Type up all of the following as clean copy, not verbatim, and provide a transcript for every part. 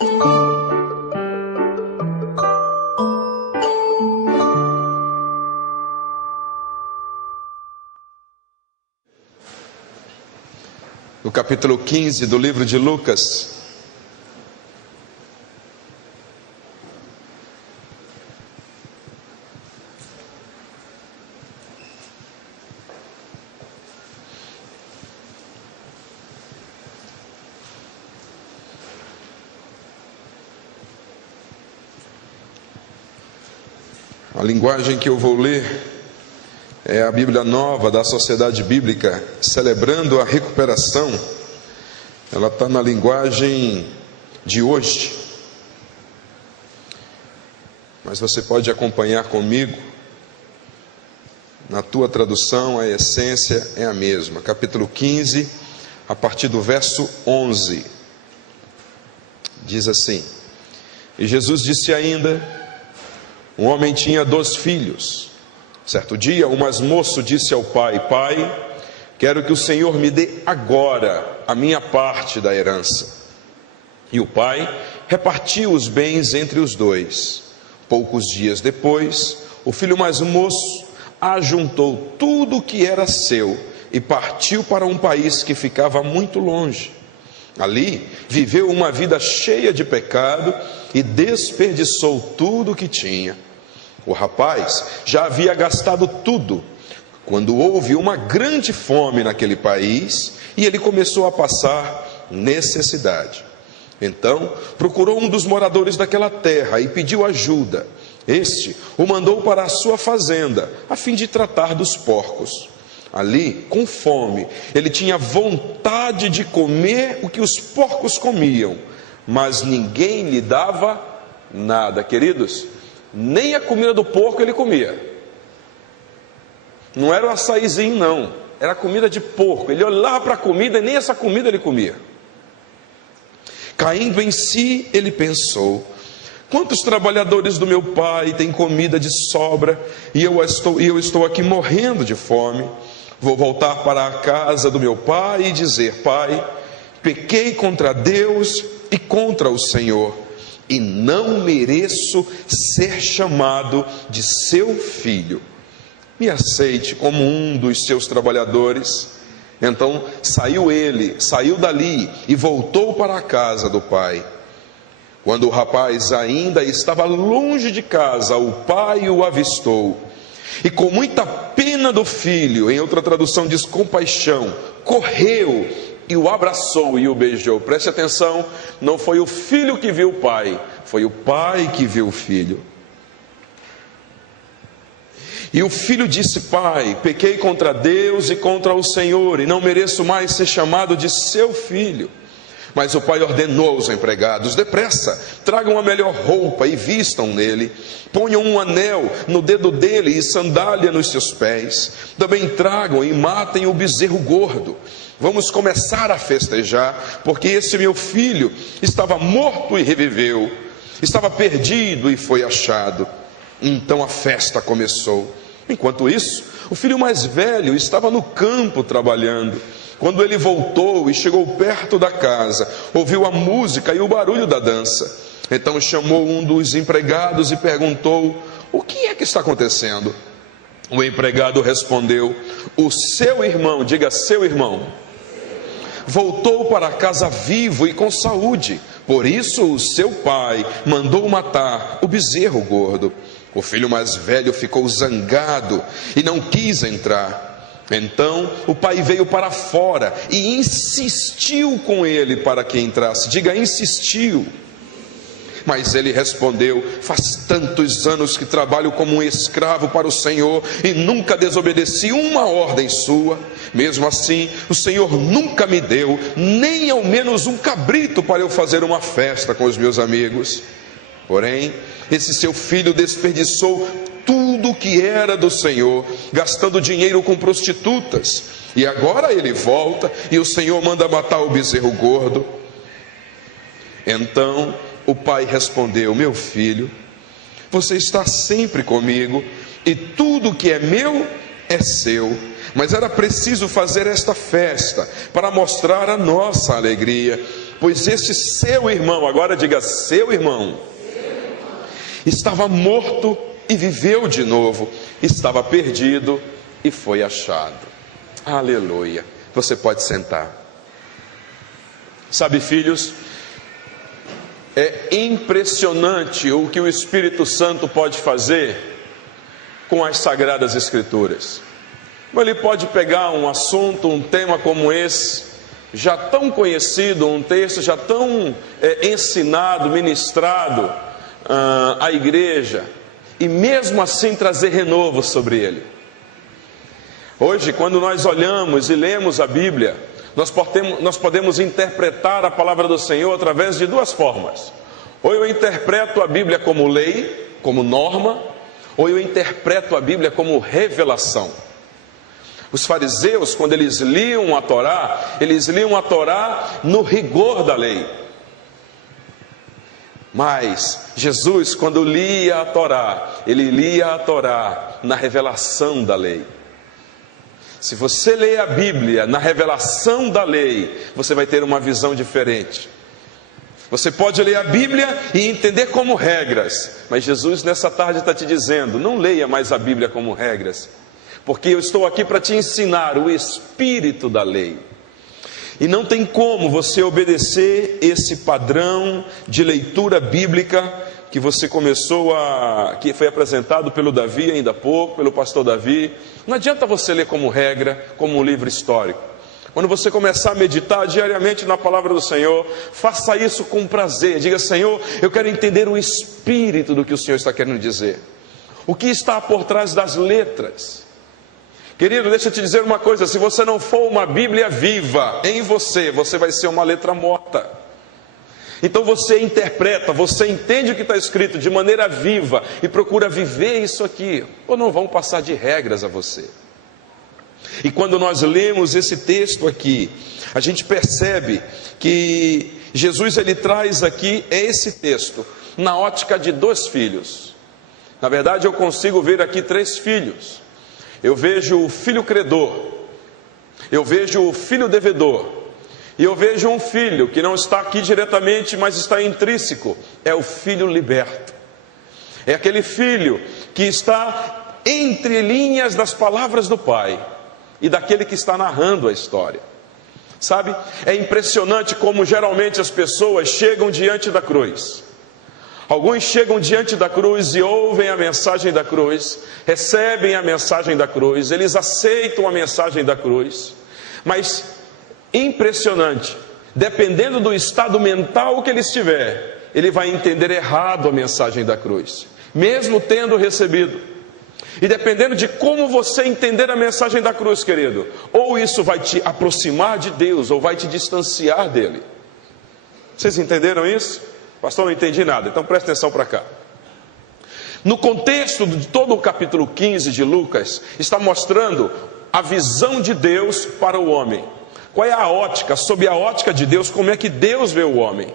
No capítulo 15 do livro de Lucas, a linguagem que eu vou ler é a Bíblia Nova da Sociedade Bíblica, celebrando a recuperação. Ela está na linguagem de hoje, mas você pode acompanhar comigo. Na tua tradução, a essência é a mesma. Capítulo 15, a partir do verso 11, diz assim: E Jesus disse ainda: Um homem tinha 2 filhos. Certo dia, o mais moço disse ao pai: Pai, quero que o Senhor me dê agora a minha parte da herança. E o pai repartiu os bens entre os 2. Poucos dias depois, o filho mais moço ajuntou tudo o que era seu e partiu para um país que ficava muito longe. Ali viveu uma vida cheia de pecado e desperdiçou tudo o que tinha. O rapaz já havia gastado tudo, quando houve uma grande fome naquele país e ele começou a passar necessidade. Então procurou um dos moradores daquela terra e pediu ajuda. Este o mandou para a sua fazenda, a fim de tratar dos porcos. Ali, com fome, ele tinha vontade de comer o que os porcos comiam, mas ninguém lhe dava nada. Queridos, nem a comida do porco ele comia. Não era o açaizinho, não. Era comida de porco. Ele olhava para a comida e nem essa comida ele comia. Caindo em si, ele pensou: quantos trabalhadores do meu pai têm comida de sobra e eu estou aqui morrendo de fome? Vou voltar para a casa do meu pai e dizer: Pai, pequei contra Deus e contra o Senhor, e não mereço ser chamado de seu filho. Me aceite como um dos seus trabalhadores. Então saiu dali e voltou para a casa do pai. Quando o rapaz ainda estava longe de casa, o pai o avistou. E com muita pena do filho, em outra tradução diz compaixão, correu e o abraçou e o beijou. Preste atenção, não foi o filho que viu o pai, foi o pai que viu o filho. E o filho disse: Pai, pequei contra Deus e contra o Senhor, e não mereço mais ser chamado de seu filho. Mas o pai ordenou aos empregados: depressa, tragam a melhor roupa e vistam nele, ponham um anel no dedo dele e sandália nos seus pés. Também tragam e matem o bezerro gordo. Vamos começar a festejar, porque esse meu filho estava morto e reviveu, estava perdido e foi achado. Então a festa começou. Enquanto isso, o filho mais velho estava no campo trabalhando. Quando ele voltou e chegou perto da casa, ouviu a música e o barulho da dança. Então chamou um dos empregados e perguntou: o que é que está acontecendo? O empregado respondeu: o seu irmão, diga seu irmão, voltou para casa vivo e com saúde. Por isso o seu pai mandou matar o bezerro gordo. O filho mais velho ficou zangado e não quis entrar. Então o pai veio para fora e insistiu com ele para que entrasse. Diga, insistiu. Mas ele respondeu: faz tantos anos que trabalho como um escravo para o Senhor e nunca desobedeci uma ordem sua. Mesmo assim, o Senhor nunca me deu nem ao menos um cabrito para eu fazer uma festa com os meus amigos. Porém, esse seu filho desperdiçou tudo que era do Senhor, gastando dinheiro com prostitutas. E agora ele volta e o Senhor manda matar o bezerro gordo. Então o pai respondeu: meu filho, você está sempre comigo e tudo que é meu é seu. Mas era preciso fazer esta festa para mostrar a nossa alegria. pois este seu irmão, agora diga seu irmão, estava morto e viveu de novo, estava perdido e foi achado. Aleluia. Você pode sentar. Sabe, filhos, é impressionante o que o Espírito Santo pode fazer com as Sagradas Escrituras. Ele pode pegar um assunto, um tema como esse, já tão conhecido, um texto já tão ensinado, ministrado à igreja, e mesmo assim trazer renovo sobre ele. Hoje, quando nós olhamos e lemos a Bíblia, nós podemos interpretar a palavra do Senhor através de duas formas. Ou eu interpreto a Bíblia como lei, como norma, ou eu interpreto a Bíblia como revelação. Os fariseus, quando eles liam a Torá no rigor da lei. Mas Jesus, quando lia a Torá, ele lia a Torá na revelação da lei. Se você lê a Bíblia na revelação da lei, você vai ter uma visão diferente. Você pode ler a Bíblia e entender como regras, mas Jesus nessa tarde está te dizendo, não leia mais a Bíblia como regras, porque eu estou aqui para te ensinar o espírito da lei. E não tem como você obedecer esse padrão de leitura bíblica que você que foi apresentado pelo Davi ainda há pouco, pelo pastor Davi. Não adianta você ler como regra, como um livro histórico. Quando você começar a meditar diariamente na palavra do Senhor, faça isso com prazer. Diga, Senhor, eu quero entender o espírito do que o Senhor está querendo dizer. O que está por trás das letras. Querido, deixa eu te dizer uma coisa, se você não for uma Bíblia viva em você, você vai ser uma letra morta. Então você interpreta, você entende o que está escrito de maneira viva e procura viver isso aqui, ou não vão passar de regras a você. E quando nós lemos esse texto aqui, a gente percebe que Jesus ele traz aqui esse texto na ótica de dois filhos. Na verdade eu consigo ver aqui três filhos. Eu vejo o filho credor, eu vejo o filho devedor, e eu vejo um filho que não está aqui diretamente, mas está intrínseco, é o filho liberto. É aquele filho que está entre linhas das palavras do pai e daquele que está narrando a história. Sabe, é impressionante como geralmente as pessoas chegam diante da cruz. Alguns chegam diante da cruz e ouvem a mensagem da cruz, recebem a mensagem da cruz, eles aceitam a mensagem da cruz, mas impressionante, dependendo do estado mental que ele estiver, ele vai entender errado a mensagem da cruz, mesmo tendo recebido. E dependendo de como você entender a mensagem da cruz, querido, ou isso vai te aproximar de Deus, ou vai te distanciar dele. Vocês entenderam isso? Pastor, não entendi nada, então presta atenção para cá. No contexto de todo o capítulo 15 de Lucas, está mostrando a visão de Deus para o homem. Qual é a ótica? Sob a ótica de Deus, como é que Deus vê o homem?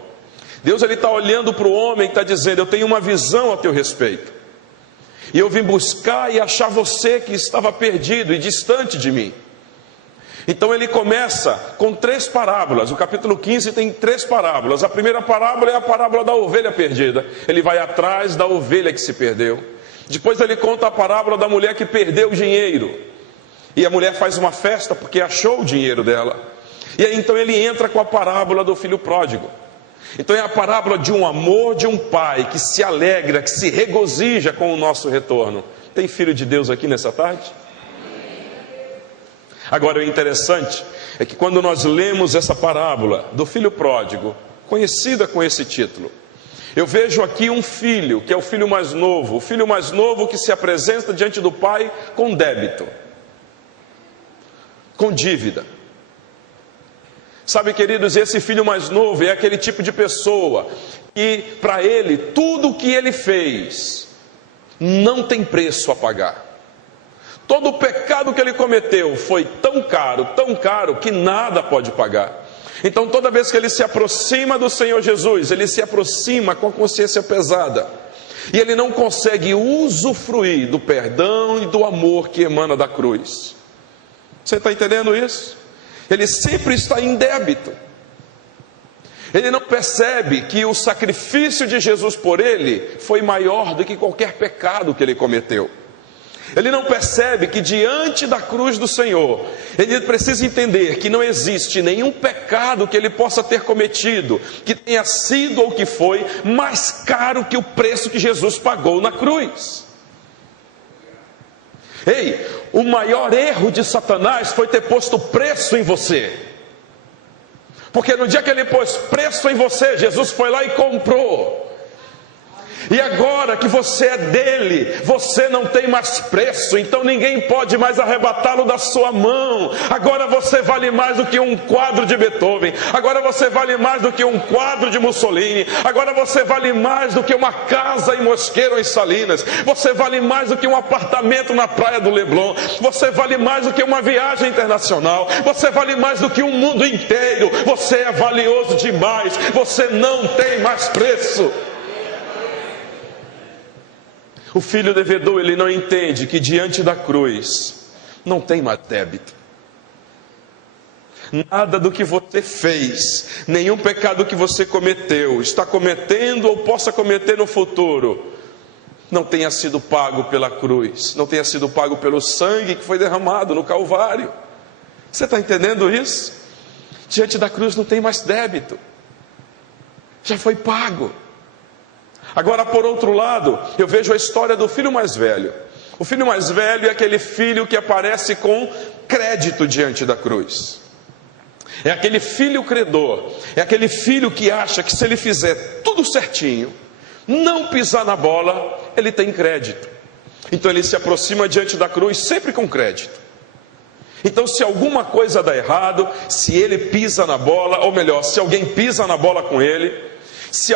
Deus ele está olhando para o homem e está dizendo, eu tenho uma visão a teu respeito. E eu vim buscar e achar você que estava perdido e distante de mim. Então ele começa com três parábolas. O capítulo 15 tem três parábolas. A primeira parábola é a parábola da ovelha perdida. Ele vai atrás da ovelha que se perdeu. Depois ele conta a parábola da mulher que perdeu o dinheiro. E a mulher faz uma festa porque achou o dinheiro dela. E aí então ele entra com a parábola do filho pródigo. Então é a parábola de um amor de um pai que se alegra, que se regozija com o nosso retorno. Tem filho de Deus aqui nessa tarde? Agora o interessante é que quando nós lemos essa parábola do filho pródigo, conhecida com esse título, eu vejo aqui um filho, que é o filho mais novo, o filho mais novo que se apresenta diante do pai com débito, com dívida. Sabe, queridos, esse filho mais novo é aquele tipo de pessoa que para ele, tudo o que ele fez não tem preço a pagar. Todo o pecado que ele cometeu foi tão caro, que nada pode pagar. Então toda vez que ele se aproxima do Senhor Jesus, ele se aproxima com a consciência pesada. E ele não consegue usufruir do perdão e do amor que emana da cruz. Você está entendendo isso? Ele sempre está em débito. Ele não percebe que o sacrifício de Jesus por ele foi maior do que qualquer pecado que ele cometeu. Ele não percebe que diante da cruz do Senhor, ele precisa entender que não existe nenhum pecado que ele possa ter cometido, que tenha sido ou que foi mais caro que o preço que Jesus pagou na cruz. Ei, o maior erro de Satanás foi ter posto preço em você. Porque no dia que ele pôs preço em você, Jesus foi lá e comprou. E agora que você é dele, você não tem mais preço, então ninguém pode mais arrebatá-lo da sua mão. Agora você vale mais do que um quadro de Beethoven, agora você vale mais do que um quadro de Mussolini, agora você vale mais do que uma casa em Mosqueiro ou em Salinas, você vale mais do que um apartamento na praia do Leblon, você vale mais do que uma viagem internacional, você vale mais do que o mundo inteiro, você é valioso demais, você não tem mais preço. O filho devedor, ele não entende que diante da cruz não tem mais débito. Nada do que você fez, nenhum pecado que você cometeu, está cometendo ou possa cometer no futuro, não tenha sido pago pela cruz, não tenha sido pago pelo sangue que foi derramado no Calvário. Você está entendendo isso? Diante da cruz não tem mais débito, já foi pago. Agora, por outro lado, eu vejo a história do filho mais velho. O filho mais velho é aquele filho que aparece com crédito diante da cruz. É aquele filho credor, é aquele filho que acha que se ele fizer tudo certinho, não pisar na bola, ele tem crédito. Então ele se aproxima diante da cruz sempre com crédito. Então, se alguma coisa dá errado, se ele pisa na bola, ou melhor, se alguém pisa na bola com ele, se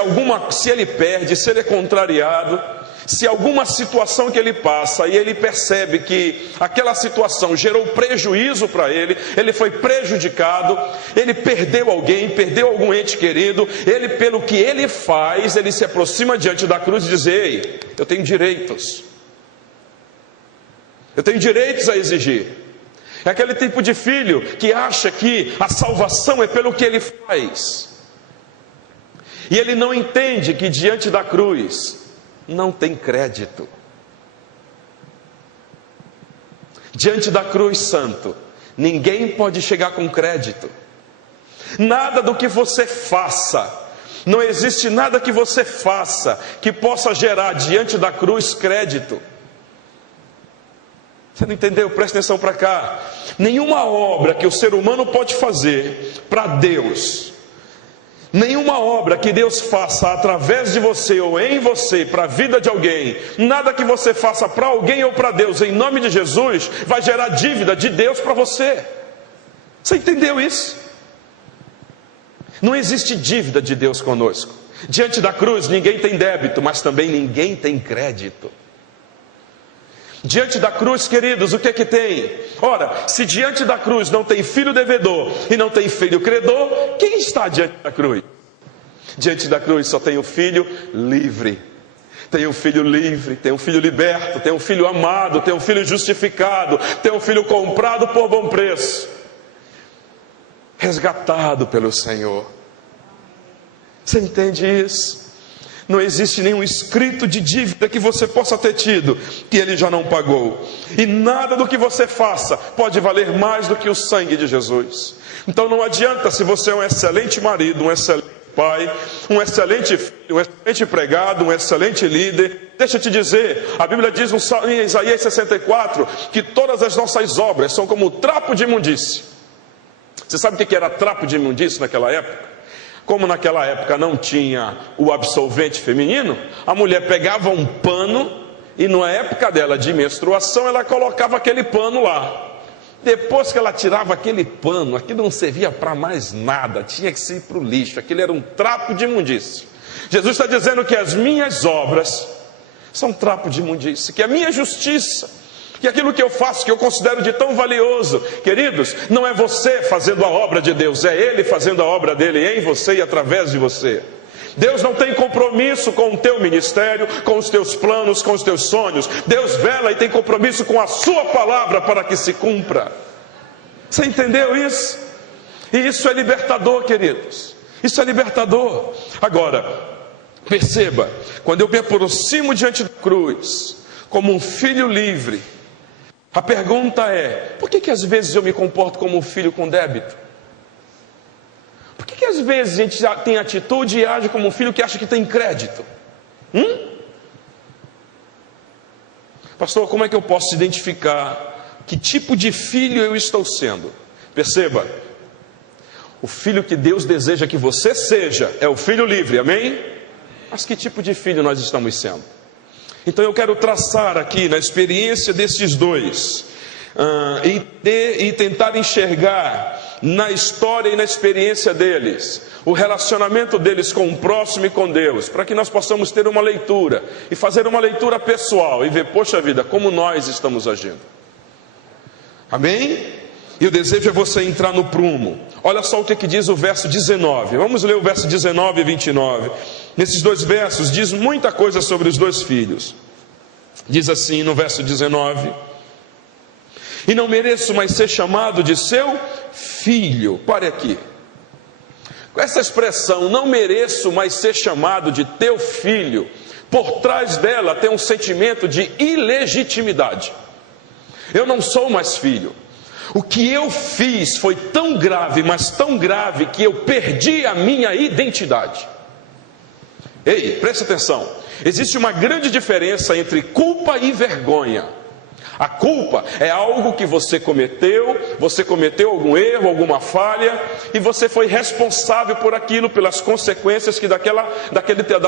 ele perde, se ele é contrariado, se alguma situação que ele passa e ele percebe que aquela situação gerou prejuízo para ele, ele foi prejudicado, ele perdeu alguém, perdeu algum ente querido, ele, pelo que ele faz, ele se aproxima diante da cruz e diz: ei, eu tenho direitos a exigir. É aquele tipo de filho que acha que a salvação é pelo que ele faz. E ele não entende que diante da cruz não tem crédito. Diante da cruz, santo, ninguém pode chegar com crédito. Nada do que você faça, não existe nada que você faça que possa gerar diante da cruz crédito. Você não entendeu? Presta atenção para cá. Nenhuma obra que o ser humano pode fazer para Deus, nenhuma obra que Deus faça através de você ou em você para a vida de alguém, nada que você faça para alguém ou para Deus em nome de Jesus vai gerar dívida de Deus para você. Você entendeu isso? Não existe dívida de Deus conosco. Diante da cruz ninguém tem débito, mas também ninguém tem crédito. Diante da cruz, queridos, o que é que tem? Ora, se diante da cruz não tem filho devedor e não tem filho credor, quem está diante da cruz? Diante da cruz só tem o filho livre. Tem um filho livre, tem um filho liberto, tem um filho amado, tem um filho justificado, tem um filho comprado por bom preço, resgatado pelo Senhor. Você entende isso? Não existe nenhum escrito de dívida que você possa ter tido que ele já não pagou. E nada do que você faça pode valer mais do que o sangue de Jesus. Então não adianta, se você é um excelente marido, um excelente pai, um excelente filho, um excelente empregado, um excelente líder. Deixa eu te dizer, a Bíblia diz em Isaías 64 que todas as nossas obras são como trapo de imundície. Você sabe o que era trapo de imundície naquela época? Como naquela época não tinha o absorvente feminino, a mulher pegava um pano e na época dela de menstruação ela colocava aquele pano lá. Depois que ela tirava aquele pano, aquilo não servia para mais nada, tinha que ir para o lixo, aquilo era um trapo de imundície. Jesus está dizendo que as minhas obras são trapo de imundície, que a minha justiça, que aquilo que eu faço, que eu considero de tão valioso, queridos, não é você fazendo a obra de Deus, é Ele fazendo a obra dele em você e através de você. Deus não tem compromisso com o teu ministério, com os teus planos, com os teus sonhos. Deus vela e tem compromisso com a sua palavra para que se cumpra. Você entendeu isso? E isso é libertador, queridos. Isso é libertador. Agora, perceba, quando eu me aproximo diante da cruz, como um filho livre, a pergunta é: por que às vezes eu me comporto como um filho com débito? Por que às vezes a gente tem atitude e age como um filho que acha que tem crédito? Pastor, como é que eu posso identificar que tipo de filho eu estou sendo? Perceba, o filho que Deus deseja que você seja é o filho livre, amém? Mas que tipo de filho nós estamos sendo? Então eu quero traçar aqui na experiência desses dois, e tentar enxergar na história e na experiência deles, o relacionamento deles com o próximo e com Deus, para que nós possamos ter uma leitura, e fazer uma leitura pessoal, e ver, poxa vida, como nós estamos agindo. Amém? E o desejo é você entrar no prumo. Olha só o que diz o verso 19. Vamos ler o verso 19 e 29. Nesses dois versos diz muita coisa sobre os dois filhos. Diz assim no verso 19: e não mereço mais ser chamado de seu filho. Pare aqui. Essa expressão, não mereço mais ser chamado de teu filho, por trás dela tem um sentimento de ilegitimidade. Eu não sou mais filho. O que eu fiz foi tão grave, mas tão grave, que eu perdi a minha identidade. Ei, presta atenção. Existe uma grande diferença entre culpa e vergonha. A culpa é algo que você cometeu algum erro, alguma falha, e você foi responsável por aquilo, pelas consequências que da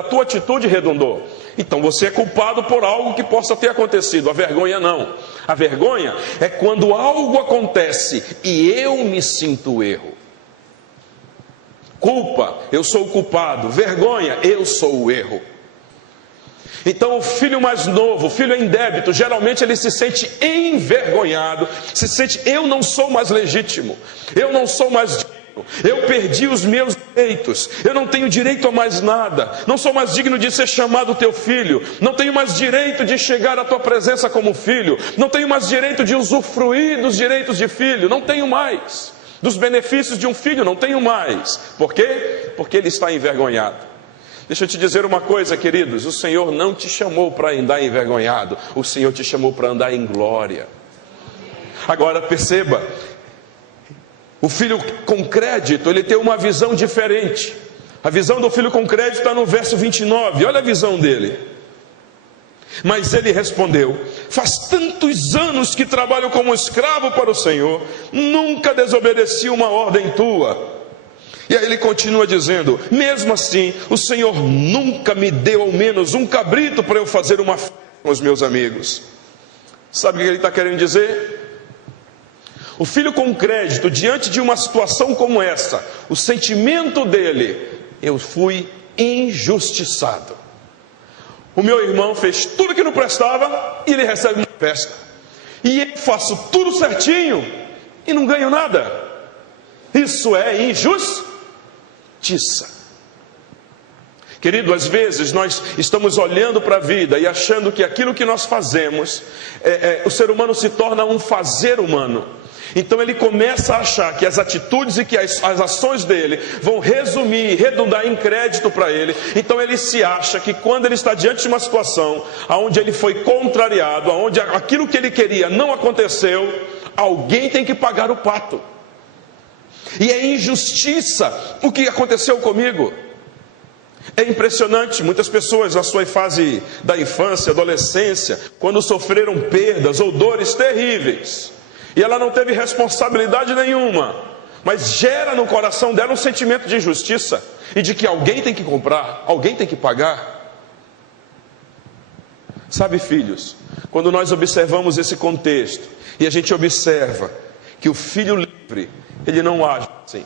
tua atitude redundou. Então você é culpado por algo que possa ter acontecido. A vergonha não. A vergonha é quando algo acontece e eu me sinto o erro. Culpa, eu sou o culpado. Vergonha, eu sou o erro. Então o filho mais novo, o filho em débito, geralmente ele se sente envergonhado, se sente, eu não sou mais legítimo, eu não sou mais digno, eu perdi os meus direitos, eu não tenho direito a mais nada, não sou mais digno de ser chamado teu filho, não tenho mais direito de chegar à tua presença como filho, não tenho mais direito de usufruir dos direitos de filho, não tenho mais, dos benefícios de um filho, não tenho mais. Por quê? Porque ele está envergonhado. Deixa eu te dizer uma coisa, queridos, o Senhor não te chamou para andar envergonhado, o Senhor te chamou para andar em glória. Agora perceba, o filho com crédito, ele tem uma visão diferente. A visão do filho com crédito está no verso 29, olha a visão dele. Mas ele respondeu: faz tantos anos que trabalho como escravo para o Senhor, nunca desobedeci uma ordem tua. E aí ele continua dizendo: mesmo assim, o Senhor nunca me deu ao menos um cabrito para eu fazer uma festa com os meus amigos. Sabe o que ele está querendo dizer? O filho com crédito, diante de uma situação como essa, o sentimento dele: eu fui injustiçado. O meu irmão fez tudo que não prestava e ele recebe uma festa. E eu faço tudo certinho e não ganho nada. Isso é injustiça. Querido, às vezes nós estamos olhando para a vida e achando que aquilo que nós fazemos, o ser humano se torna um fazer humano. Então ele começa a achar que as atitudes e que as ações dele vão resumir e redundar em crédito para ele. Então ele se acha que quando ele está diante de uma situação onde ele foi contrariado, onde aquilo que ele queria não aconteceu, alguém tem que pagar o pato. E é injustiça o que aconteceu comigo. É impressionante, muitas pessoas na sua fase da infância, adolescência, quando sofreram perdas ou dores terríveis, e ela não teve responsabilidade nenhuma, mas gera no coração dela um sentimento de injustiça, e de que alguém tem que comprar, alguém tem que pagar. Sabe, filhos, quando nós observamos esse contexto, e a gente observa que o filho livre, ele não age assim.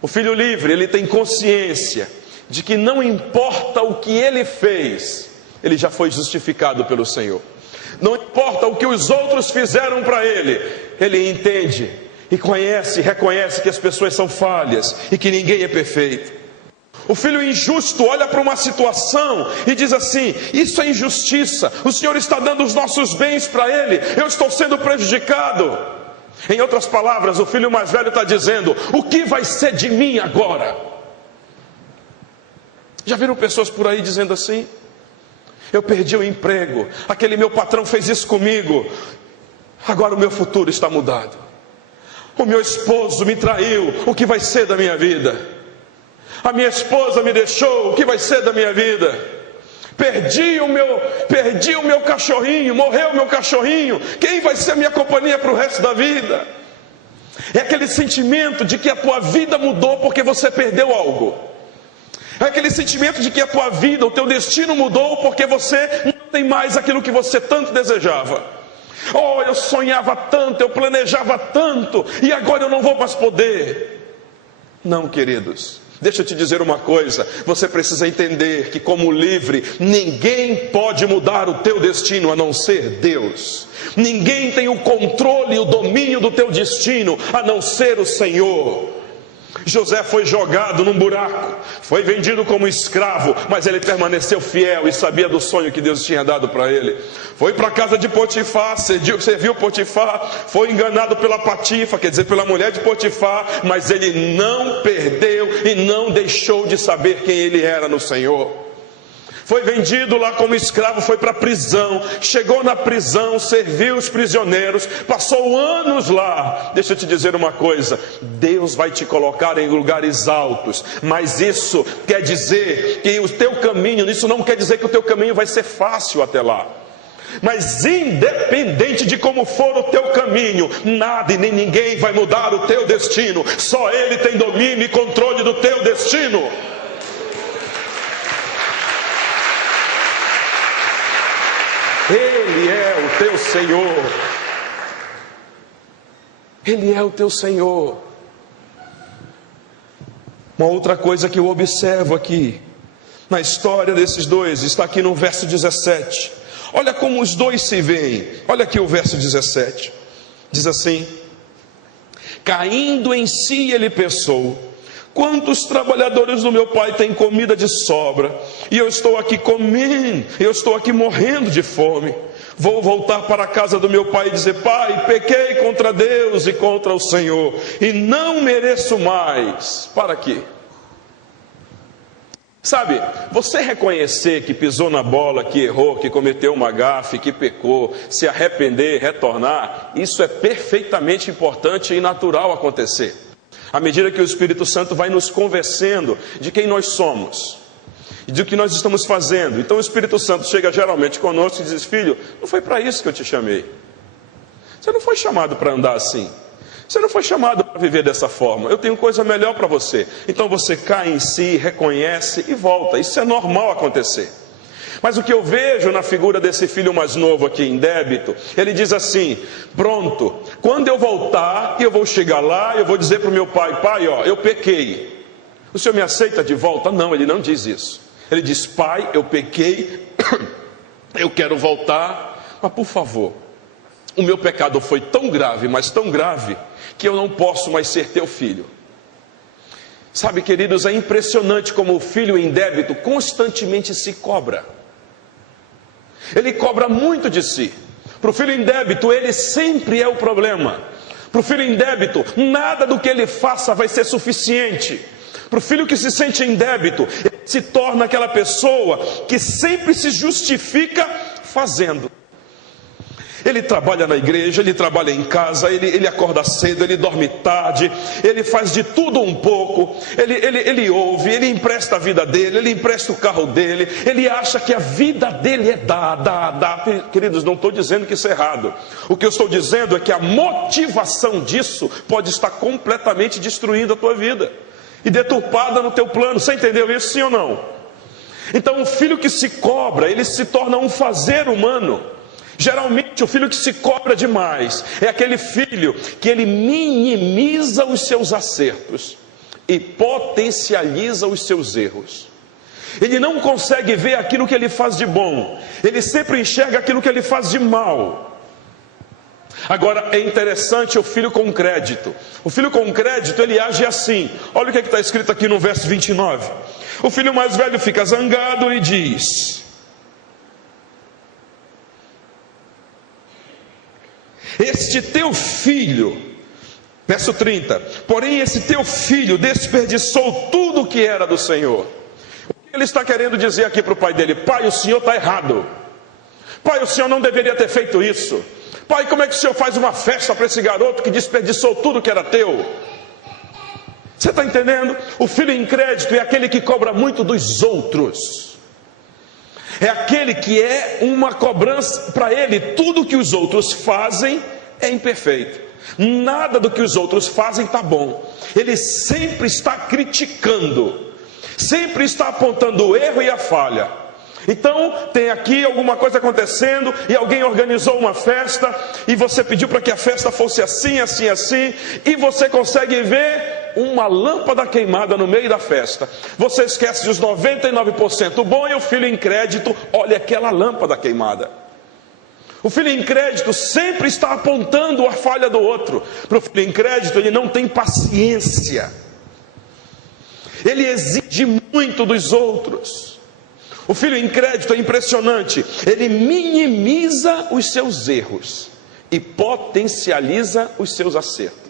O filho livre, ele tem consciência de que não importa o que ele fez, ele já foi justificado pelo Senhor. Não importa o que os outros fizeram para ele, ele entende e conhece, reconhece que as pessoas são falhas e que ninguém é perfeito. O filho injusto olha para uma situação e diz assim: isso é injustiça, o Senhor está dando os nossos bens para ele, eu estou sendo prejudicado. Em outras palavras, o filho mais velho está dizendo: o que vai ser de mim agora? Já viram pessoas por aí dizendo assim? Eu perdi o emprego, aquele meu patrão fez isso comigo, agora o meu futuro está mudado. O meu esposo me traiu, o que vai ser da minha vida? A minha esposa me deixou, o que vai ser da minha vida? Perdi o meu cachorrinho, morreu o meu cachorrinho, quem vai ser a minha companhia para o resto da vida? É aquele sentimento de que a tua vida mudou porque você perdeu algo. É aquele sentimento de que a tua vida, o teu destino mudou porque você não tem mais aquilo que você tanto desejava. Oh, eu sonhava tanto, eu planejava tanto, e agora eu não vou mais poder. Não, queridos, deixa eu te dizer uma coisa, você precisa entender que como livre, ninguém pode mudar o teu destino a não ser Deus. Ninguém tem o controle e o domínio do teu destino a não ser o Senhor. José foi jogado num buraco, foi vendido como escravo, mas ele permaneceu fiel e sabia do sonho que Deus tinha dado para ele. Foi para a casa de Potifar, serviu Potifar, foi enganado pela Patifa, quer dizer, pela mulher de Potifar, mas ele não perdeu e não deixou de saber quem ele era no Senhor. Foi vendido lá como escravo, foi para a prisão, chegou na prisão, serviu os prisioneiros, passou anos lá. Deixa eu te dizer uma coisa, Deus vai te colocar em lugares altos, mas isso quer dizer que o teu caminho, isso não quer dizer que o teu caminho vai ser fácil até lá. Mas independente de como for o teu caminho, nada e nem ninguém vai mudar o teu destino, só Ele tem domínio e controle do teu destino. Ele é o teu Senhor. Ele é o teu Senhor. Uma outra coisa que eu observo aqui, na história desses dois, está aqui no verso 17. Olha como os dois se veem. Olha aqui o verso 17. Diz assim: caindo em si ele pensou: quantos trabalhadores do meu pai têm comida de sobra, e eu estou aqui comendo, eu estou aqui morrendo de fome. Vou voltar para a casa do meu pai e dizer: pai, pequei contra Deus e contra o Senhor, e não mereço mais. Para quê? Sabe, você reconhecer que pisou na bola, que errou, que cometeu uma gafe, que pecou, se arrepender, retornar, isso é perfeitamente importante e natural acontecer. À medida que o Espírito Santo vai nos convencendo de quem nós somos e do que nós estamos fazendo. Então o Espírito Santo chega geralmente conosco e diz: filho, não foi para isso que eu te chamei. Você não foi chamado para andar assim. Você não foi chamado para viver dessa forma. Eu tenho coisa melhor para você. Então você cai em si, reconhece e volta. Isso é normal acontecer. Mas o que eu vejo na figura desse filho mais novo aqui em débito, ele diz assim: pronto, quando eu voltar, eu vou chegar lá, eu vou dizer para o meu pai: pai, ó, eu pequei, o senhor me aceita de volta? Não, ele não diz isso. Ele diz: pai, eu pequei, eu quero voltar, mas por favor, o meu pecado foi tão grave, mas tão grave, que eu não posso mais ser teu filho. Sabe, queridos, é impressionante como o filho em débito constantemente se cobra. Ele cobra muito de si. Para o filho em débito, ele sempre é o problema. Para o filho em débito, nada do que ele faça vai ser suficiente. Para o filho que se sente em débito, ele se torna aquela pessoa que sempre se justifica fazendo. Ele trabalha na igreja, ele trabalha em casa, ele acorda cedo, ele dorme tarde, ele faz de tudo um pouco, ele ouve, ele empresta a vida dele, ele empresta o carro dele, ele acha que a vida dele é dar. Queridos, não estou dizendo que isso é errado. O que eu estou dizendo é que a motivação disso pode estar completamente destruindo a tua vida e deturpada no teu plano. Você entendeu isso, sim ou não? Então o filho que se cobra, ele se torna um fazer humano. Geralmente o filho que se cobra demais é aquele filho que ele minimiza os seus acertos e potencializa os seus erros. Ele não consegue ver aquilo que ele faz de bom, ele sempre enxerga aquilo que ele faz de mal. Agora é interessante o filho com crédito. O filho com crédito, ele age assim. Olha o que está escrito aqui no verso 29. O filho mais velho fica zangado e diz: este teu filho, verso 30, porém esse teu filho desperdiçou tudo o que era do Senhor. O Ele está querendo dizer aqui para o pai dele: pai, o senhor está errado. Pai, o senhor não deveria ter feito isso. Pai, como é que o senhor faz uma festa para esse garoto que desperdiçou tudo que era teu? Você está entendendo? O filho incrédito é aquele que cobra muito dos outros. É aquele que é uma cobrança para ele. Tudo que os outros fazem é imperfeito. Nada do que os outros fazem está bom. Ele sempre está criticando, sempre está apontando o erro e a falha. Então tem aqui alguma coisa acontecendo e alguém organizou uma festa e você pediu para que a festa fosse assim, assim, assim, e você consegue ver uma lâmpada queimada no meio da festa. Você esquece dos 99% bom e o filho incrédito olha aquela lâmpada queimada. O filho incrédito sempre está apontando a falha do outro. Para o filho incrédito, ele não tem paciência, ele exige muito dos outros. O filho incrédito é impressionante, ele minimiza os seus erros e potencializa os seus acertos.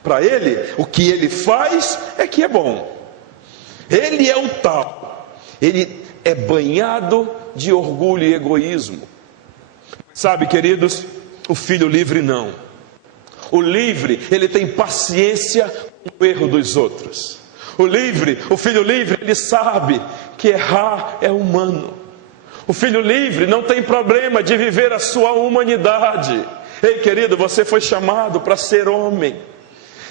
Para ele, o que ele faz é que é bom. Ele é o tal. Ele é banhado de orgulho e egoísmo. Sabe, queridos, o filho livre não. O livre, ele tem paciência com o erro dos outros. O filho livre, ele sabe que errar é humano. O filho livre não tem problema de viver a sua humanidade. Ei, querido, você foi chamado para ser homem.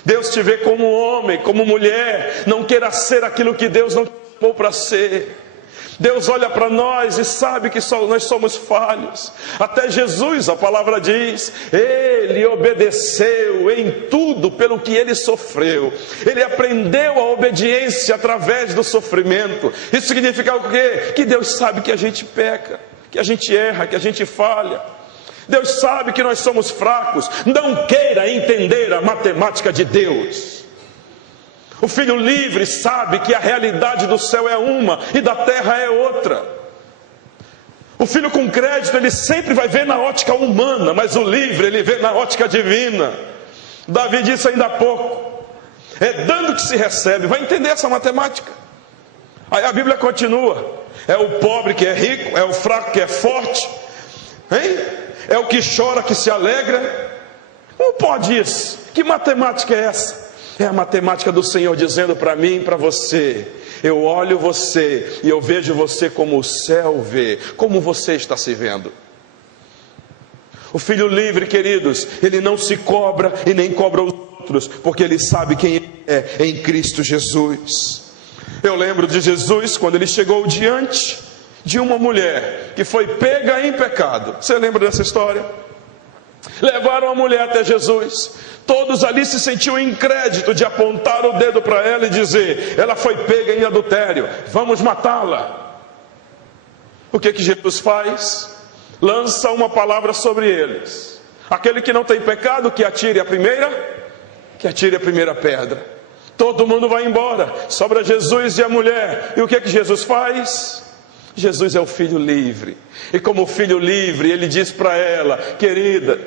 Deus te vê como homem, como mulher. Não queira ser aquilo que Deus não te chamou para ser. Deus olha para nós e sabe que nós somos falhos. Até Jesus, a palavra diz, ele obedeceu em tudo pelo que ele sofreu. Ele aprendeu a obediência através do sofrimento. Isso significa o quê? Que Deus sabe que a gente peca, que a gente erra, que a gente falha. Deus sabe que nós somos fracos. Não queira entender a matemática de Deus. O filho livre sabe que a realidade do céu é uma e da terra é outra. O filho com crédito, ele sempre vai ver na ótica humana, mas o livre, ele vê na ótica divina. Davi disse ainda há pouco, é dando que se recebe. Vai entender essa matemática? Aí a Bíblia continua, é o pobre que é rico, é o fraco que é forte, hein? É o que chora que se alegra. Como pode isso? Que matemática é essa? É a matemática do Senhor dizendo para mim e para você: eu olho você e eu vejo você como o céu vê, como você está se vendo. O filho livre, queridos, ele não se cobra e nem cobra os outros, porque ele sabe quem ele é em Cristo Jesus. Eu lembro de Jesus quando ele chegou diante de uma mulher que foi pega em pecado. Você lembra dessa história? Levaram a mulher até Jesus. Todos ali se sentiam incrédito de apontar o dedo para ela e dizer: ela foi pega em adultério, vamos matá-la. O que Jesus faz? Lança uma palavra sobre eles: aquele que não tem pecado, que atire a primeira pedra. Todo mundo vai embora, sobra Jesus e a mulher. E o que Jesus faz? Jesus é o filho livre, e como filho livre, ele diz para ela: querida,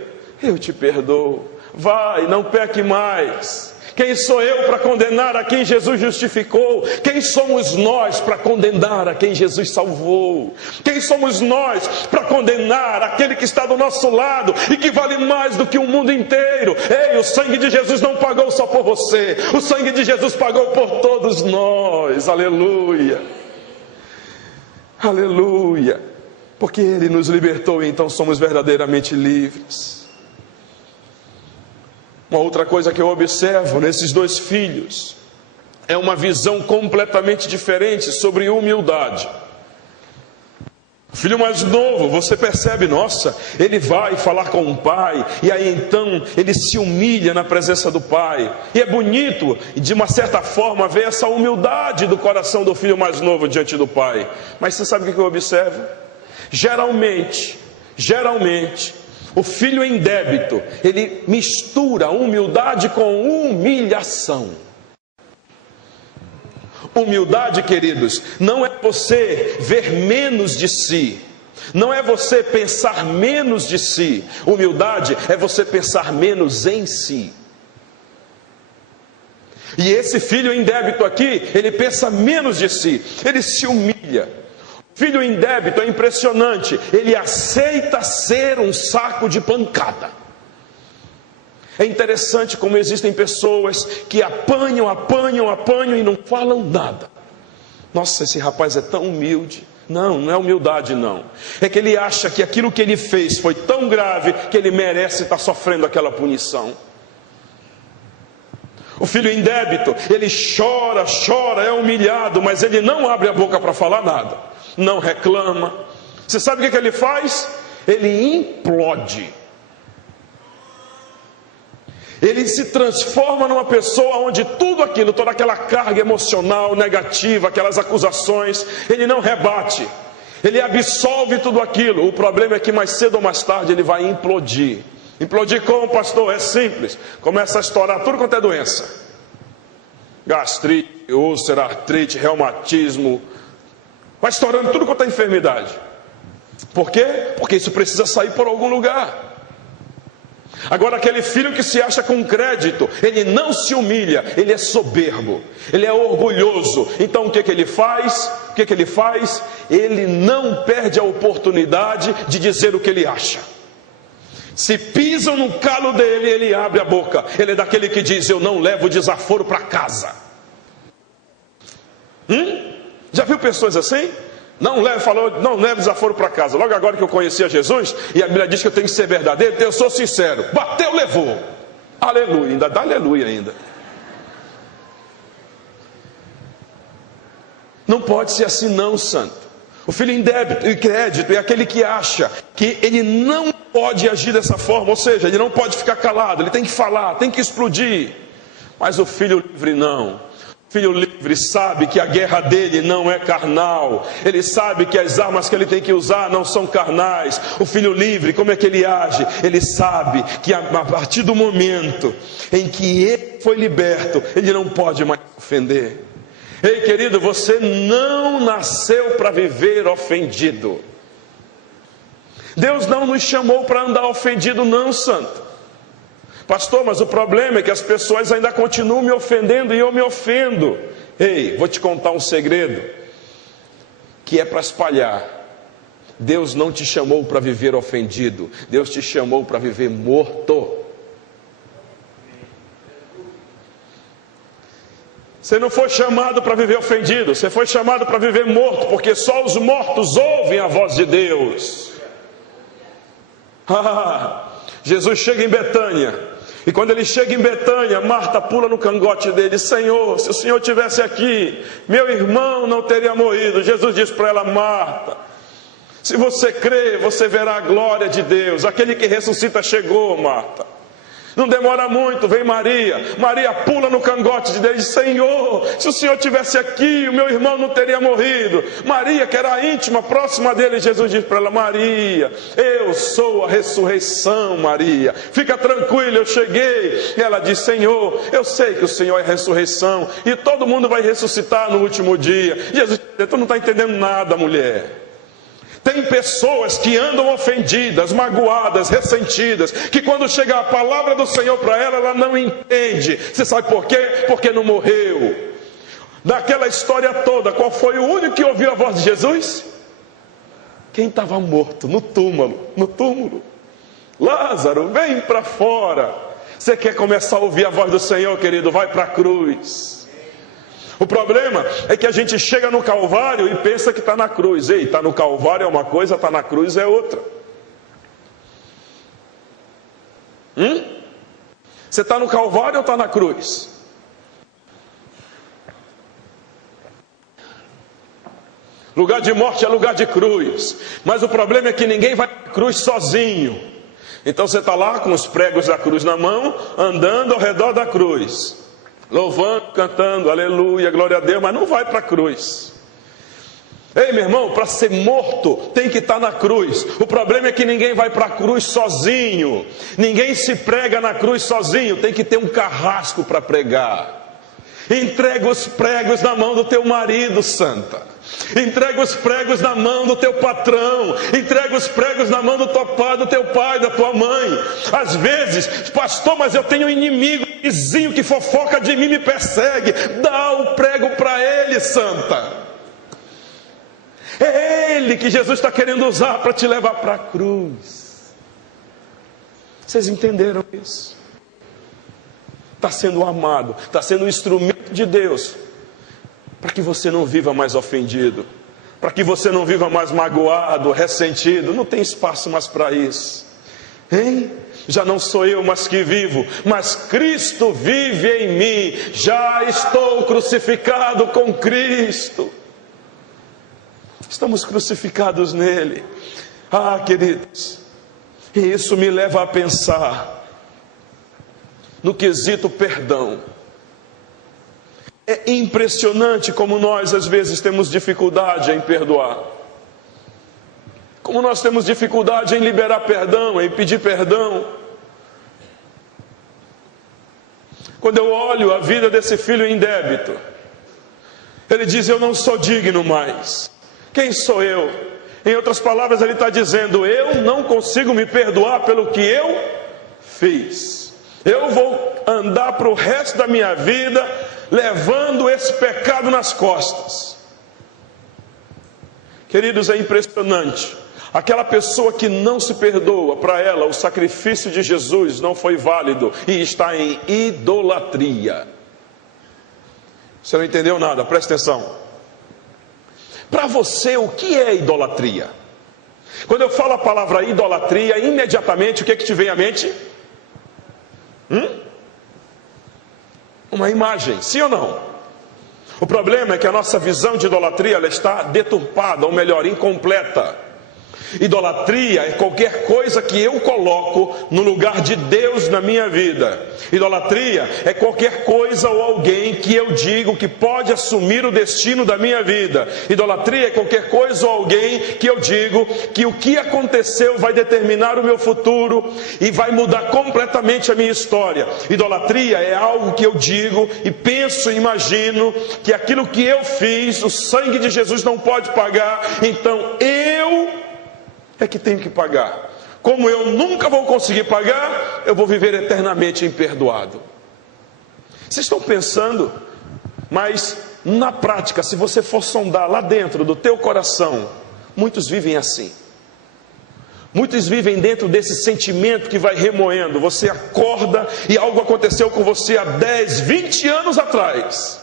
eu te perdoo, vai, não peque mais. Quem sou eu para condenar a quem Jesus justificou? Quem somos nós para condenar a quem Jesus salvou? Quem somos nós para condenar aquele que está do nosso lado e que vale mais do que o mundo inteiro? Ei, o sangue de Jesus não pagou só por você, o sangue de Jesus pagou por todos nós. Aleluia. Aleluia, porque Ele nos libertou e então somos verdadeiramente livres. Uma outra coisa que eu observo nesses dois filhos é uma visão completamente diferente sobre humildade. O filho mais novo, você percebe, nossa, ele vai falar com o pai, e aí então ele se humilha na presença do pai. E é bonito, de uma certa forma, ver essa humildade do coração do filho mais novo diante do pai. Mas você sabe o que eu observo? Geralmente, o filho em débito, ele mistura humildade com humilhação. Humildade, queridos, não é você ver menos de si, não é você pensar menos de si. Humildade é você pensar menos em si. E esse filho em débito aqui, ele pensa menos de si, ele se humilha. Filho em débito é impressionante, ele aceita ser um saco de pancada. É interessante como existem pessoas que apanham e não falam nada. Nossa, esse rapaz é tão humilde. Não é humildade não. É que ele acha que aquilo que ele fez foi tão grave que ele merece estar sofrendo aquela punição. O filho em débito, ele chora, é humilhado, mas ele não abre a boca para falar nada. Não reclama. Você sabe o que ele faz? Ele implode. Ele se transforma numa pessoa onde tudo aquilo, toda aquela carga emocional negativa, aquelas acusações, ele não rebate. Ele absolve tudo aquilo. O problema é que mais cedo ou mais tarde ele vai implodir. Implodir como, pastor? É simples. Começa a estourar tudo quanto é doença. Gastrite, úlcera, artrite, reumatismo. Vai estourando tudo quanto é enfermidade. Por quê? Porque isso precisa sair por algum lugar. Agora aquele filho que se acha com crédito, ele não se humilha, ele é soberbo, ele é orgulhoso. Então o que ele faz? Ele não perde a oportunidade de dizer o que ele acha. Se pisam no calo dele, ele abre a boca. Ele é daquele que diz: eu não levo desaforo para casa. Já viu pessoas assim? Não leve desaforo para casa. Logo agora que eu conheci a Jesus, e a Bíblia diz que eu tenho que ser verdadeiro, eu sou sincero. Bateu, levou. Aleluia, ainda dá aleluia ainda. Não pode ser assim não, santo. O filho em débito e crédito é aquele que acha que ele não pode agir dessa forma, ou seja, ele não pode ficar calado, ele tem que falar, tem que explodir. Mas o filho livre não. O filho livre sabe que a guerra dele não é carnal. Ele sabe que as armas que ele tem que usar não são carnais. O filho livre, como é que ele age? Ele sabe que a partir do momento em que ele foi liberto, ele não pode mais ofender. Ei, querido, você não nasceu para viver ofendido. Deus não nos chamou para andar ofendido não, santo. Pastor, mas o problema é que as pessoas ainda continuam me ofendendo e eu me ofendo. Ei, vou te contar um segredo que é para espalhar. Deus não te chamou para viver ofendido. Deus te chamou para viver morto. Você não foi chamado para viver ofendido. Você foi chamado para viver morto, porque só os mortos ouvem a voz de Deus. Jesus chega em Betânia. E quando ele chega em Betânia, Marta pula no cangote dele: Senhor, se o Senhor estivesse aqui, meu irmão não teria morrido. Jesus diz para ela: Marta, se você crê, você verá a glória de Deus. Aquele que ressuscita chegou, Marta. Não demora muito, vem Maria. Maria pula no cangote de Deus e diz: Senhor, se o Senhor estivesse aqui, o meu irmão não teria morrido. Maria, que era íntima, próxima dele, Jesus diz para ela: Maria, eu sou a ressurreição, Maria. Fica tranquila, eu cheguei. E ela diz: Senhor, eu sei que o Senhor é a ressurreição e todo mundo vai ressuscitar no último dia. Jesus diz: tu não está entendendo nada, mulher. Tem pessoas que andam ofendidas, magoadas, ressentidas, que quando chega a palavra do Senhor para ela, ela não entende. Você sabe por quê? Porque não morreu. Daquela história toda, qual foi o único que ouviu a voz de Jesus? Quem estava morto no túmulo. Lázaro, vem para fora. Você quer começar a ouvir a voz do Senhor, querido? Vai para a cruz. O problema é que a gente chega no Calvário e pensa que está na cruz. Ei, está no Calvário é uma coisa, está na cruz é outra. Você está no Calvário ou está na cruz? Lugar de morte é lugar de cruz. Mas o problema é que ninguém vai para a cruz sozinho. Então você está lá com os pregos da cruz na mão, andando ao redor da cruz, louvando, cantando, aleluia, glória a Deus, mas não vai para a cruz. Ei, meu irmão, para ser morto tem que estar na cruz. O problema é que ninguém vai para a cruz sozinho. Ninguém se prega na cruz sozinho. Tem que ter um carrasco para pregar. Entrega os pregos na mão do teu marido, santa. Entrega os pregos na mão do teu patrão. Entrega os pregos na mão do teu pai, da tua mãe. Às vezes, pastor, mas eu tenho um inimigo, vizinho que fofoca de mim, me persegue. Dá o prego para ele, santa. É ele que Jesus está querendo usar para te levar para a cruz. Vocês entenderam isso? Está sendo amado, está sendo um instrumento de Deus, para que você não viva mais ofendido, para que você não viva mais magoado, ressentido. Não tem espaço mais para isso, hein? Já não sou eu mais que vivo, mas Cristo vive em mim. Já estou crucificado com Cristo. Estamos crucificados nele. Ah, queridos, e isso me leva a pensar no quesito perdão. É impressionante como nós às vezes temos dificuldade em perdoar. Como nós temos dificuldade em liberar perdão, em pedir perdão. Quando eu olho a vida desse filho em débito, ele diz: eu não sou digno mais. Quem sou eu? Em outras palavras, ele está dizendo: eu não consigo me perdoar pelo que eu fiz. Eu vou andar para o resto da minha vida levando esse pecado nas costas. Queridos, é impressionante. Aquela pessoa que não se perdoa, para ela o sacrifício de Jesus não foi válido e está em idolatria. Você não entendeu nada, presta atenção. Para você, o que é idolatria? Quando eu falo a palavra idolatria, imediatamente o que é que te vem à mente? Uma imagem, sim ou não? O problema é que a nossa visão de idolatria, ela está deturpada, ou melhor, incompleta. Idolatria é qualquer coisa que eu coloco no lugar de Deus na minha vida. Idolatria é qualquer coisa ou alguém que eu digo que pode assumir o destino da minha vida. Idolatria é qualquer coisa ou alguém que eu digo que o que aconteceu vai determinar o meu futuro e vai mudar completamente a minha história. Idolatria é algo que eu digo e penso e imagino que aquilo que eu fiz, o sangue de Jesus não pode pagar, então eu é que tenho que pagar. Como eu nunca vou conseguir pagar, eu vou viver eternamente imperdoado. Vocês estão pensando? Mas na prática, se você for sondar lá dentro do teu coração, muitos vivem assim. Muitos vivem dentro desse sentimento que vai remoendo. Você acorda e algo aconteceu com você há 10, 20 anos atrás.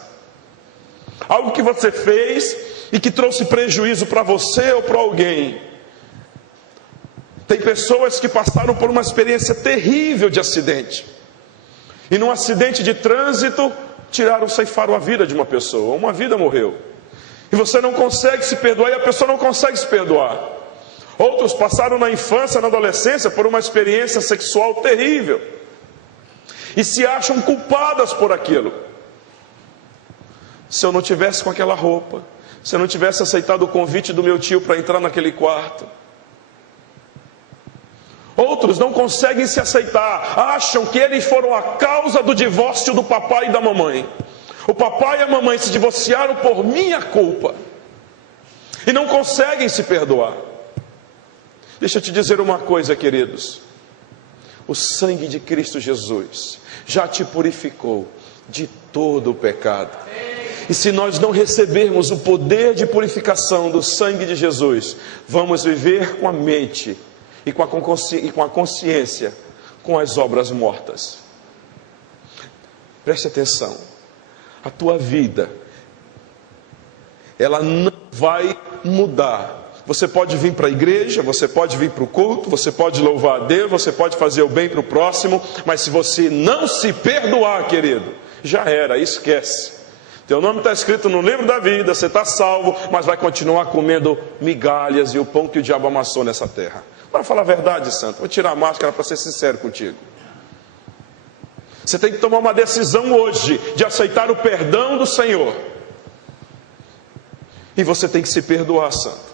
Algo que você fez e que trouxe prejuízo para você ou para alguém. Tem pessoas que passaram por uma experiência terrível de acidente. E num acidente de trânsito, ceifaram a vida de uma pessoa. Uma vida morreu. E você não consegue se perdoar e a pessoa não consegue se perdoar. Outros passaram na infância, na adolescência, por uma experiência sexual terrível. E se acham culpadas por aquilo. Se eu não tivesse com aquela roupa, se eu não tivesse aceitado o convite do meu tio para entrar naquele quarto. Outros não conseguem se aceitar, acham que eles foram a causa do divórcio do papai e da mamãe. O papai e a mamãe se divorciaram por minha culpa. E não conseguem se perdoar. Deixa eu te dizer uma coisa, queridos. O sangue de Cristo Jesus já te purificou de todo o pecado. E se nós não recebermos o poder de purificação do sangue de Jesus, vamos viver com a mente e com a consciência com as obras mortas. Preste atenção. A tua vida, ela não vai mudar. Você pode vir para a igreja, você pode vir para o culto, você pode louvar a Deus, você pode fazer o bem para o próximo, mas se você não se perdoar, querido, já era, esquece. Teu nome está escrito no livro da vida, você está salvo, mas vai continuar comendo migalhas e o pão que o diabo amassou nessa terra. Para falar a verdade, santo, vou tirar a máscara para ser sincero contigo. Você tem que tomar uma decisão hoje de aceitar o perdão do Senhor. E você tem que se perdoar, santo.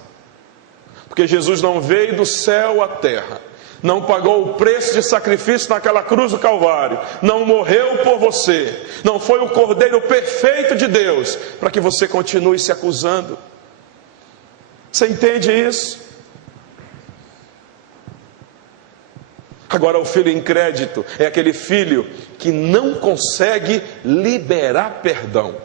Porque Jesus não veio do céu à terra, não pagou o preço de sacrifício naquela cruz do Calvário, não morreu por você, não foi o Cordeiro perfeito de Deus, para que você continue se acusando. Você entende isso? Agora, o filho incrédito é aquele filho que não consegue liberar perdão.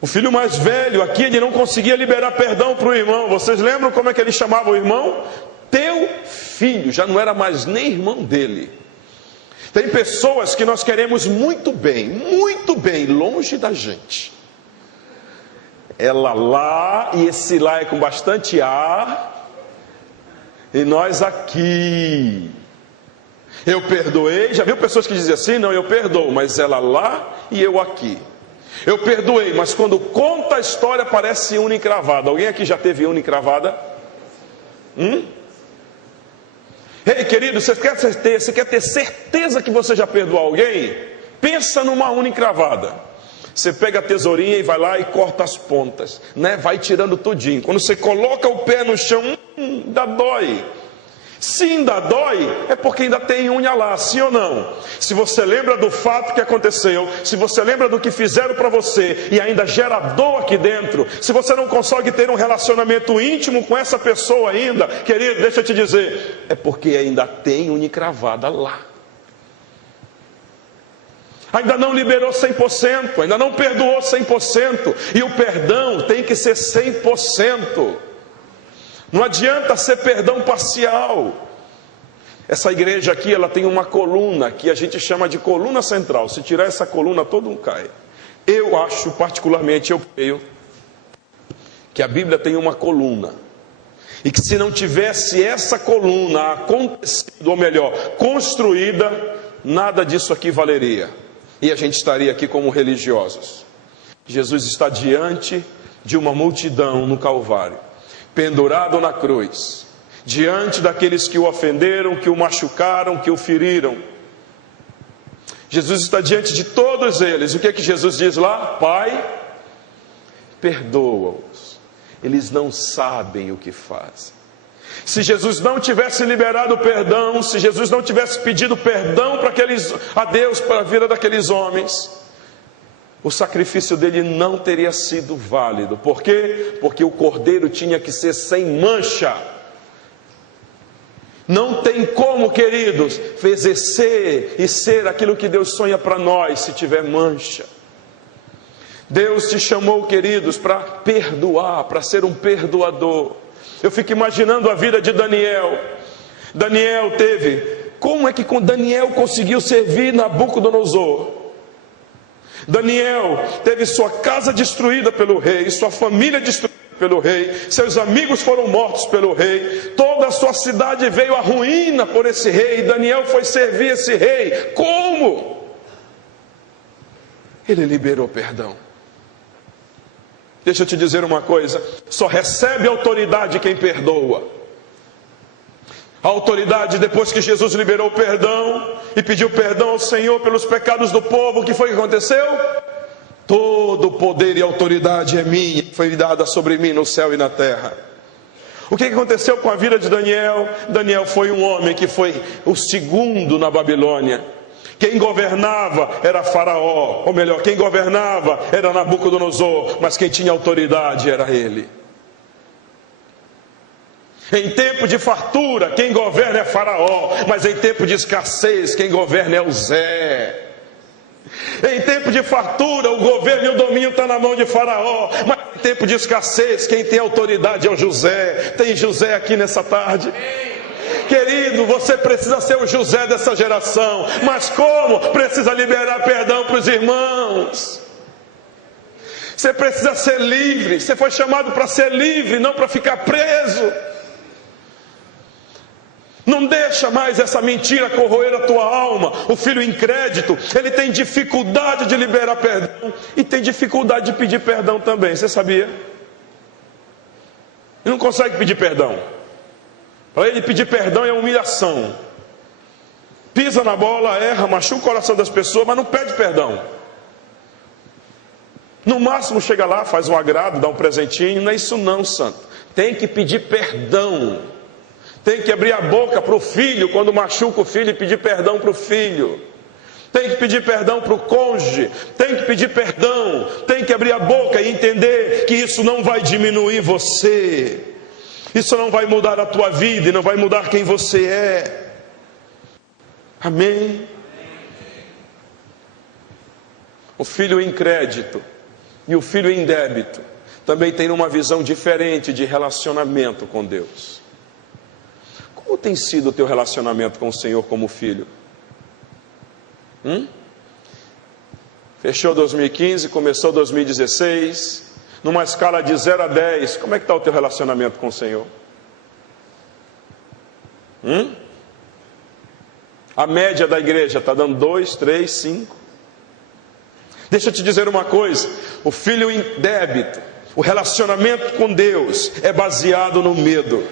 O filho mais velho aqui, ele não conseguia liberar perdão para o irmão. Vocês lembram como é que ele chamava o irmão? Teu filho, já não era mais nem irmão dele. Tem pessoas que nós queremos muito bem, longe da gente. Ela lá, e esse lá é com bastante ar, e nós aqui. Eu perdoei. Já viu pessoas que dizem assim? Não, eu perdoo, mas ela lá e eu aqui. Eu perdoei, mas quando conta a história parece unha encravada. Alguém aqui já teve unha encravada? Ei, querido, você quer ter certeza que você já perdoou alguém? Pensa numa unha encravada. Você pega a tesourinha e vai lá e corta as pontas, né? Vai tirando tudinho. Quando você coloca o pé no chão, ainda dói. Se ainda dói, é porque ainda tem unha lá, sim ou não? Se você lembra do fato que aconteceu, se você lembra do que fizeram para você e ainda gera dor aqui dentro, se você não consegue ter um relacionamento íntimo com essa pessoa ainda, querido, deixa eu te dizer, é porque ainda tem unha cravada lá. Ainda não liberou 100%, ainda não perdoou 100%, e o perdão tem que ser 100%. Não adianta ser perdão parcial. Essa igreja aqui, ela tem uma coluna que a gente chama de coluna central. Se tirar essa coluna, todo mundo cai. Eu acho, particularmente, eu creio que a Bíblia tem uma coluna, e que se não tivesse essa coluna acontecido, ou melhor, construída, nada disso aqui valeria. E a gente estaria aqui como religiosos. Jesus está diante de uma multidão no Calvário, pendurado na cruz, diante daqueles que o ofenderam, que o machucaram, que o feriram. Jesus está diante de todos eles. O que é que Jesus diz lá? Pai, perdoa-os, eles não sabem o que fazem. Se Jesus não tivesse liberado o perdão, se Jesus não tivesse pedido perdão a Deus para a vida daqueles homens, o sacrifício dele não teria sido válido. Por quê? Porque o cordeiro tinha que ser sem mancha. Não tem como, queridos, exercer e ser aquilo que Deus sonha para nós se tiver mancha. Deus te chamou, queridos, para perdoar, para ser um perdoador. Eu fico imaginando a vida de Daniel. Daniel como é que Daniel conseguiu servir Nabucodonosor? Daniel teve sua casa destruída pelo rei, sua família destruída pelo rei, seus amigos foram mortos pelo rei, toda a sua cidade veio à ruína por esse rei, e Daniel foi servir esse rei. Como? Ele liberou perdão. Deixa eu te dizer uma coisa, só recebe autoridade quem perdoa. A autoridade, depois que Jesus liberou o perdão e pediu perdão ao Senhor pelos pecados do povo, o que foi que aconteceu? Todo o poder e autoridade é minha, foi dada sobre mim no céu e na terra. O que aconteceu com a vida de Daniel? Daniel foi um homem que foi o segundo na Babilônia. Quem governava era Faraó, ou melhor, quem governava era Nabucodonosor, mas quem tinha autoridade era ele. Em tempo de fartura, quem governa é Faraó, mas em tempo de escassez, quem governa é o Zé. Em tempo de fartura, o governo e o domínio está na mão de Faraó, mas em tempo de escassez, quem tem autoridade é o José. Tem José aqui nessa tarde? Querido, você precisa ser o José dessa geração. Mas como? Precisa liberar perdão para os irmãos. Você precisa ser livre. Você foi chamado para ser livre, não para ficar preso. Não deixa mais essa mentira corroer a tua alma. O filho incrédito, ele tem dificuldade de liberar perdão e tem dificuldade de pedir perdão também. Você sabia? Ele não consegue pedir perdão. Para ele pedir perdão é humilhação. Pisa na bola, erra, machuca o coração das pessoas, mas não pede perdão. No máximo chega lá, faz um agrado, dá um presentinho. Não é isso não, santo. Tem que pedir perdão. Tem que abrir a boca para o filho quando machuca o filho e pedir perdão para o filho. tem que pedir perdão para o cônjuge, tem que pedir perdão, tem que abrir a boca e entender que isso não vai diminuir você, isso não vai mudar a tua vida e não vai mudar quem você é. Amém? O filho em crédito e o filho em débito também tem uma visão diferente de relacionamento com Deus. Como tem sido o teu relacionamento com o Senhor como filho? Fechou 2015, começou 2016, numa escala de 0 a 10, como é que está o teu relacionamento com o Senhor? A média da igreja está dando 2, 3, 5. Deixa eu te dizer uma coisa, o filho em débito, o relacionamento com Deus é baseado no medo.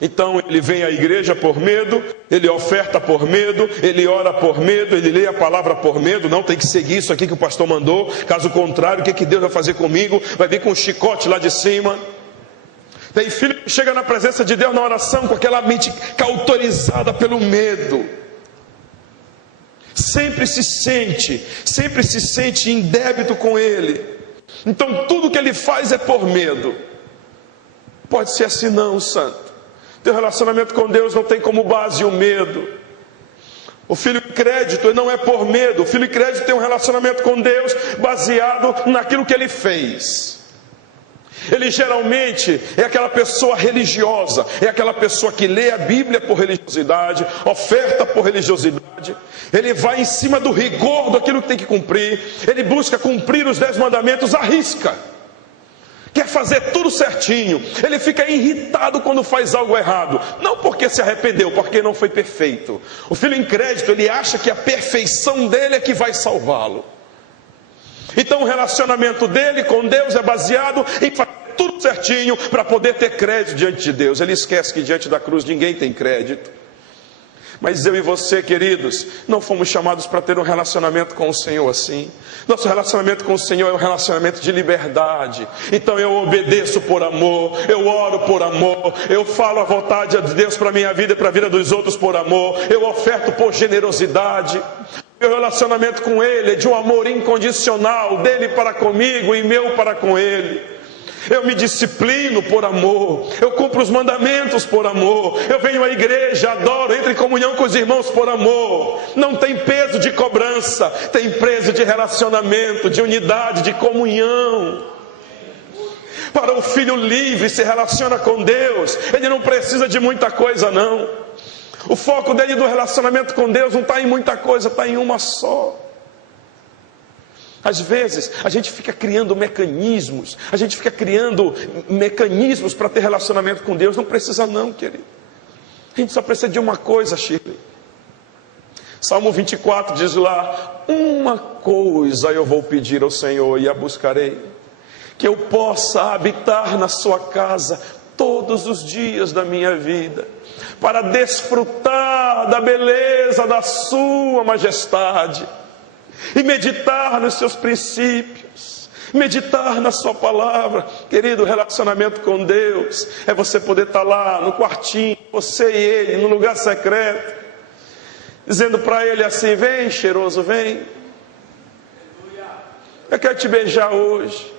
Então ele vem à igreja por medo, ele oferta por medo, ele ora por medo, ele lê a palavra por medo. Não, tem que seguir isso aqui que o pastor mandou, caso contrário, o que Deus vai fazer comigo? Vai vir com um chicote lá de cima. Tem filho que chega na presença de Deus na oração com aquela mente cauterizada pelo medo. Sempre se sente em débito com Ele. Então tudo que ele faz é por medo. Pode ser assim não, santo. Teu relacionamento com Deus não tem como base o medo. O filho em crédito não é por medo. O filho em crédito tem um relacionamento com Deus baseado naquilo que ele fez. Ele geralmente é aquela pessoa religiosa, é aquela pessoa que lê a Bíblia por religiosidade, oferta por religiosidade. Ele vai em cima do rigor daquilo que tem que cumprir. Ele busca cumprir os 10 mandamentos à risca. Quer fazer tudo certinho. Ele fica irritado quando faz algo errado. Não porque se arrependeu, porque não foi perfeito. O filho em crédito, ele acha que a perfeição dele é que vai salvá-lo. Então o relacionamento dele com Deus é baseado em fazer tudo certinho para poder ter crédito diante de Deus. Ele esquece que diante da cruz ninguém tem crédito. Mas eu e você, queridos, não fomos chamados para ter um relacionamento com o Senhor assim. Nosso relacionamento com o Senhor é um relacionamento de liberdade. Então eu obedeço por amor, eu oro por amor, eu falo a vontade de Deus para a minha vida e para a vida dos outros por amor, eu oferto por generosidade. Meu relacionamento com Ele é de um amor incondicional, dele para comigo e meu para com Ele. Eu me disciplino por amor, eu cumpro os mandamentos por amor, eu venho à igreja, adoro, entro em comunhão com os irmãos por amor. Não tem peso de cobrança, tem peso de relacionamento, de unidade, de comunhão. Para o filho livre se relaciona com Deus, ele não precisa de muita coisa não. O foco dele do relacionamento com Deus não está em muita coisa, está em uma só. Às vezes a gente fica criando mecanismos para ter relacionamento com Deus. Não precisa não, querido. A gente só precisa de uma coisa, Shirley. Salmo 24 diz lá: uma coisa eu vou pedir ao Senhor e a buscarei, que eu possa habitar na sua casa todos os dias da minha vida, para desfrutar da beleza da sua majestade e meditar nos seus princípios, meditar na sua palavra. Querido, relacionamento com Deus é você poder estar lá no quartinho, você e Ele, no lugar secreto, dizendo para Ele assim: vem cheiroso, vem, eu quero te beijar hoje.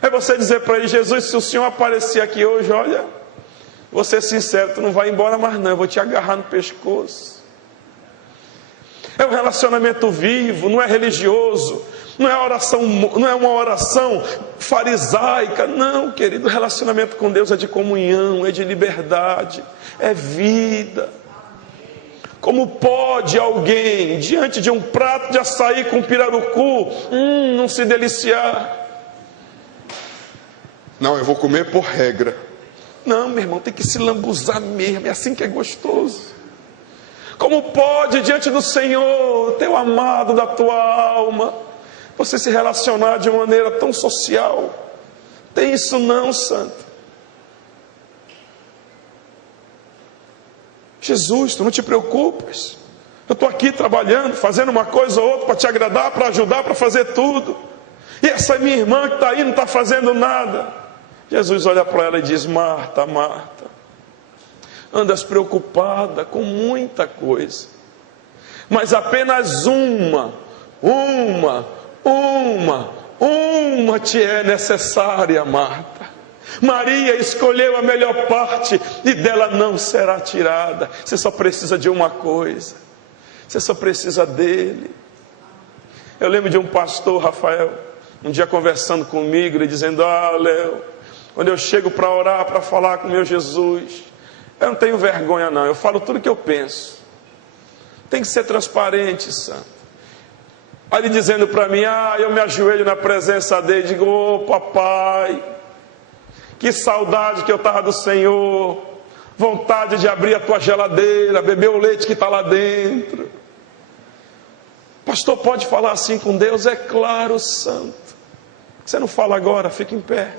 É você dizer para Ele: Jesus, se o Senhor aparecer aqui hoje, olha, vou ser sincero, tu não vai embora mais não, eu vou te agarrar no pescoço. É um relacionamento vivo, não é religioso, não é uma oração farisaica, não, querido. O relacionamento com Deus é de comunhão, é de liberdade, é vida. Como pode alguém, diante de um prato de açaí com pirarucu, não se deliciar? Não, eu vou comer por regra. Não, meu irmão, tem que se lambuzar mesmo, é assim que é gostoso. Como pode, diante do Senhor, teu amado da tua alma, você se relacionar de uma maneira tão social? Tem isso não, santo. Jesus, tu não te preocupas. Eu estou aqui trabalhando, fazendo uma coisa ou outra para te agradar, para ajudar, para fazer tudo. E essa minha irmã que está aí não está fazendo nada. Jesus olha para ela e diz: Marta, Marta, andas preocupada com muita coisa, mas apenas uma te é necessária, Marta. Maria escolheu a melhor parte e dela não será tirada. Você só precisa de uma coisa, você só precisa dele. Eu lembro de um pastor, Rafael, um dia conversando comigo, ele dizendo: Léo, quando eu chego para orar, para falar com meu Jesus, eu não tenho vergonha não, eu falo tudo que eu penso. Tem que ser transparente, santo. Aí ele dizendo para mim: eu me ajoelho na presença dele e digo: papai, que saudade que eu estava do Senhor, vontade de abrir a tua geladeira, beber o leite que está lá dentro. Pastor, pode falar assim com Deus? É claro, santo. Você não fala agora, fica em pé.